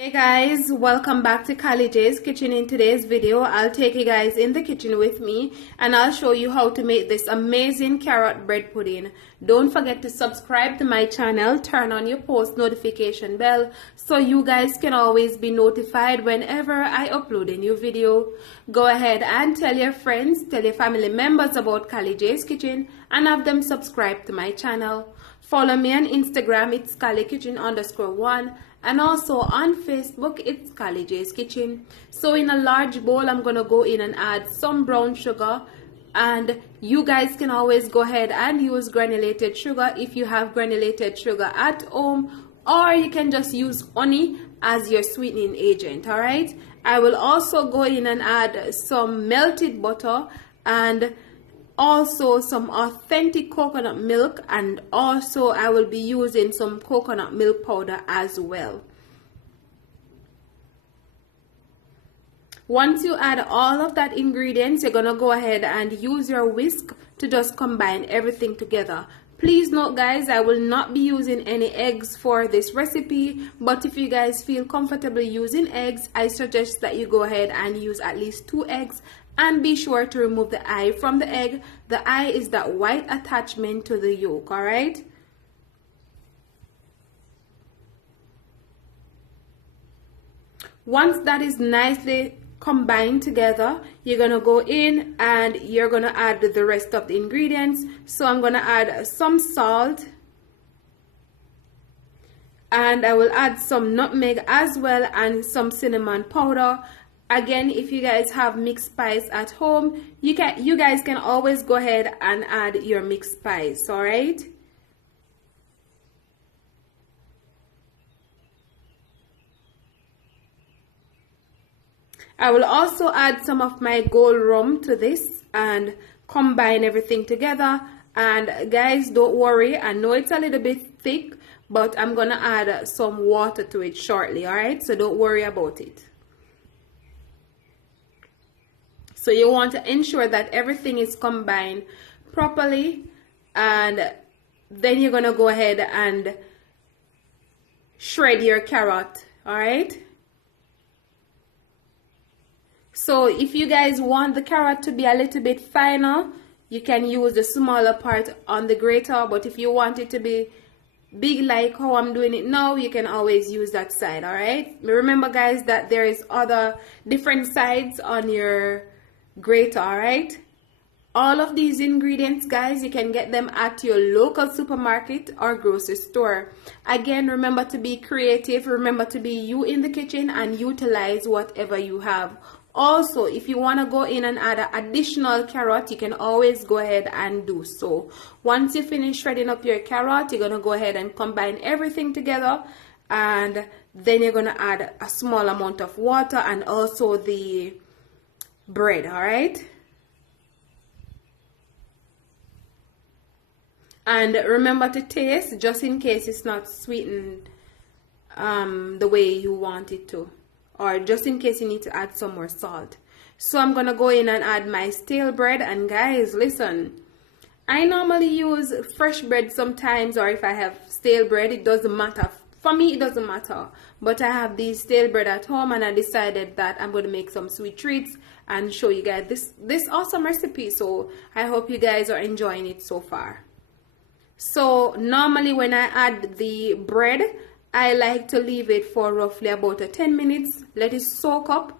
Hey guys, welcome back to Kylie J's Kitchen. In today's video, I'll take you guys in the kitchen with me and I'll show you how to make this amazing carrot bread pudding. Don't forget to subscribe to my channel, turn on your post notification bell so you guys can always be notified whenever I upload a new video. Go ahead and tell your friends, tell your family members about Kylie J's Kitchen and have them subscribe to my channel. Follow me on Instagram, it's KylieKitchen_1. And also on Facebook, it's Kylie J's Kitchen. So in a large bowl, I'm going to go in and add some brown sugar. And you guys can always go ahead and use granulated sugar if you have granulated sugar at home. Or you can just use honey as your sweetening agent, alright? I will also go in and add some melted butter and also some authentic coconut milk, and also I will be using some coconut milk powder as well. Once you add all of that ingredients, you're gonna go ahead and use your whisk to just combine everything together. Please note guys, I will not be using any eggs for this recipe, but if you guys feel comfortable using eggs, I suggest that you go ahead and use at least 2 eggs. And be sure to remove the eye from the egg. The eye is that white attachment to the yolk, alright? Once that is nicely combined together, you're going to go in and you're going to add the rest of the ingredients. So I'm going to add some salt. And I will add some nutmeg as well and some cinnamon powder. Again, if you guys have mixed spice at home, you guys can always go ahead and add your mixed spice, all right? I will also add some of my gold rum to this and combine everything together. And guys, don't worry, I know it's a little bit thick, but I'm gonna add some water to it shortly, all right? So don't worry about it. So you want to ensure that everything is combined properly, and then you're going to go ahead and shred your carrot, alright? So if you guys want the carrot to be a little bit finer, you can use the smaller part on the grater, but if you want it to be big like how I'm doing it now, you can always use that side, alright? Remember guys that there is other different sides on your grater, alright? All of these ingredients guys, you can get them at your local supermarket or grocery store. Again, remember to be creative, remember to be you in the kitchen and utilize whatever you have. Also, if you want to go in and add an additional carrot, you can always go ahead and do so. Once you finish shredding up your carrot, you're going to go ahead and combine everything together, and then you're going to add a small amount of water and also the bread, all right? And remember to taste just in case it's not sweetened the way you want it to, or just in case you need to add some more salt. So I'm gonna go in and add my stale bread. And guys, listen, I normally use fresh bread sometimes, or if I have stale bread, it doesn't matter. For me, it doesn't matter, but I have these stale bread at home, and I decided that I'm going to make some sweet treats and show you guys this awesome recipe. So I hope you guys are enjoying it so far. So normally when I add the bread, I like to leave it for roughly about 10 minutes. Let it soak up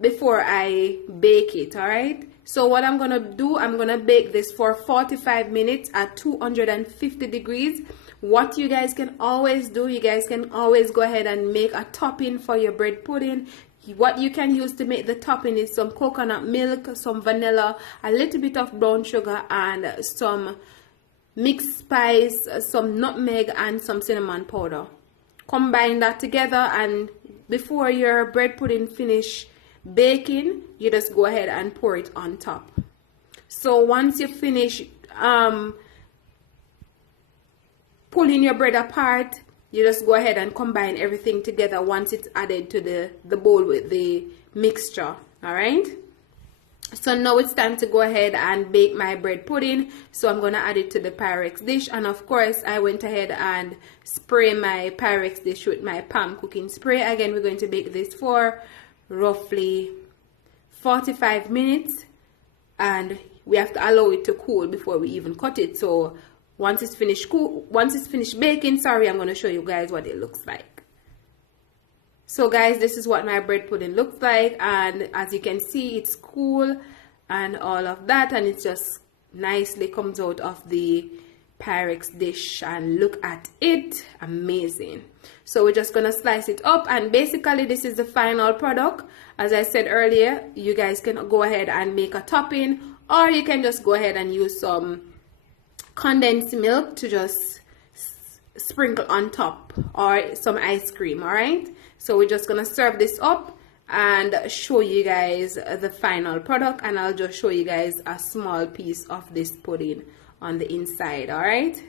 before I bake it, alright? So what I'm going to do, I'm going to bake this for 45 minutes at 250 degrees. What you guys can always do, you guys can always go ahead and make a topping for your bread pudding. What you can use to make the topping is some coconut milk, some vanilla, a little bit of brown sugar, and some mixed spice, some nutmeg, and some cinnamon powder. Combine that together, and before your bread pudding finish baking, you just go ahead and pour it on top. So once you finish pulling your bread apart, you just go ahead and combine everything together once it's added to the bowl with the mixture, all right? So now it's time to go ahead and bake my bread pudding. So I'm going to add it to the Pyrex dish. And of course, I went ahead and spray my Pyrex dish with my palm cooking spray. Again, we're going to bake this for roughly 45 minutes. And we have to allow it to cool before we even cut it. So once it's finished baking, I'm going to show you guys what it looks like. So guys, this is what my bread pudding looks like, and as you can see, it's cool and all of that, and it just nicely comes out of the Pyrex dish, and look at it, amazing. So we're just gonna slice it up, and basically this is the final product. As I said earlier, you guys can go ahead and make a topping, or you can just go ahead and use some condensed milk to just sprinkle on top, or some ice cream. All right, so we're just gonna serve this up and show you guys the final product, and I'll just show you guys a small piece of this pudding on the inside. All right,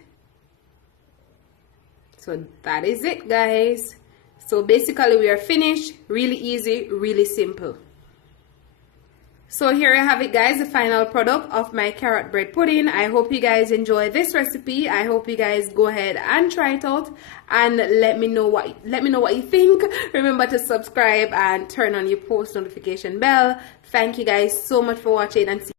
so that is it, guys. So basically we are finished. Really easy, really simple. So here I have it, guys, the final product of my carrot bread pudding. I hope you guys enjoy this recipe. I hope you guys go ahead and try it out and let me know what you think. Remember to subscribe and turn on your post notification bell. Thank you guys so much for watching, and see